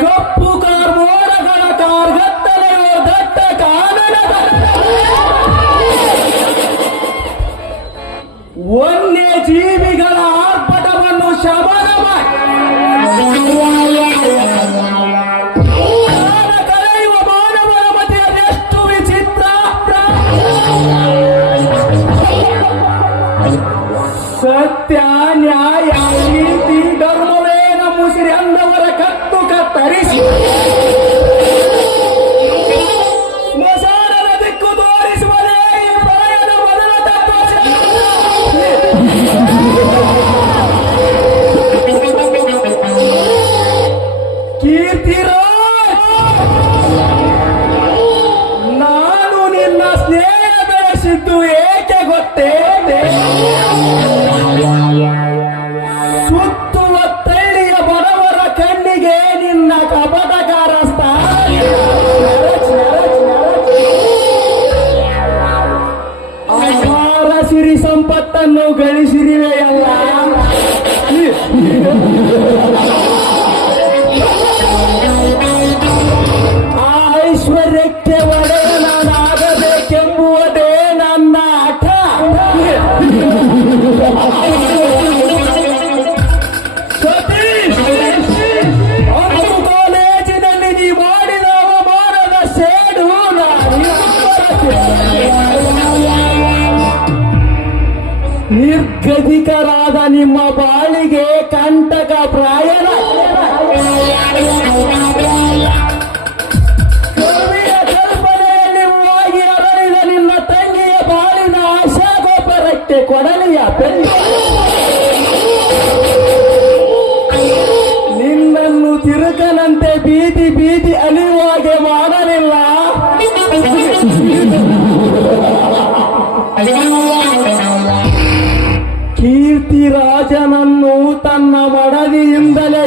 ಕಪ್ಪು ಕಾರ್ಮೋರಗಳ ಕಾರ್ಗತ್ತಲೆಯೋ ದತ್ತ ವನ್ಯ ಜೀವಿಗಳ ಆರ್ಭಟವನ್ನು ಶಮನ ಮಾಡಿ ಸತ್ಯ ನ್ಯಾಯ ನೀತಿ ಧರ್ಮವೇನ ಮುಸಿರಿ ಅಂದವರ ಕತ್ತು ಕತ್ತರಿಸಿ. ಸಂಪತ್ತನ್ನು ಗಳಿಸಿರಿವೆಯಲ್ಲ ನಿರ್ಗತಿಕರಾದ ನಿಮ್ಮ ಬಾಳಿಗೆ ಕಂಟಕ ಪ್ರಾಯ ಕವಿಯ ಕಲ್ಪನೆಯಲ್ಲಿ ಅರಳಿದ ನಿನ್ನ ತಂಗಿಯ ಬಾಳಿನ ಆಶಾಗೋಪರಕ್ಕೆ ಕೊಡಲಿಯ ಪೆನ್ನು ನಿನ್ನನ್ನು ತಿರುಕನಂತೆ ಬೀದಿ ಬೀದಿ ಅಲಿಯುವಾಗೆ ಮಾಡಲಿಲ್ಲ ಕೀರ್ತಿ ರಾಜನನ್ನು ತನ್ನ ಮಡದಿಯಿಂದಲೇ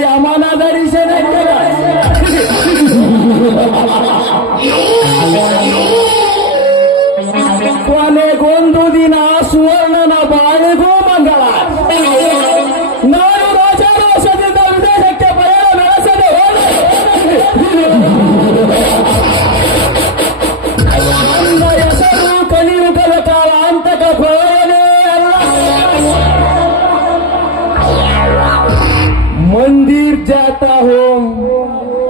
मंदिर जाता हूँ।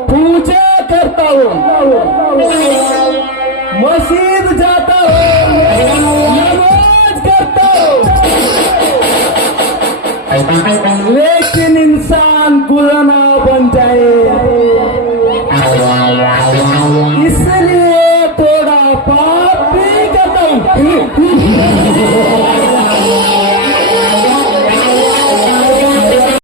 पूजा करता हूँ। मस्जिद जाता हूँ। नमाज़ करता हूँ। लेकिन इंसान गुलाना बन जाए। इसलिए थोड़ा पाप भी करता हूँ।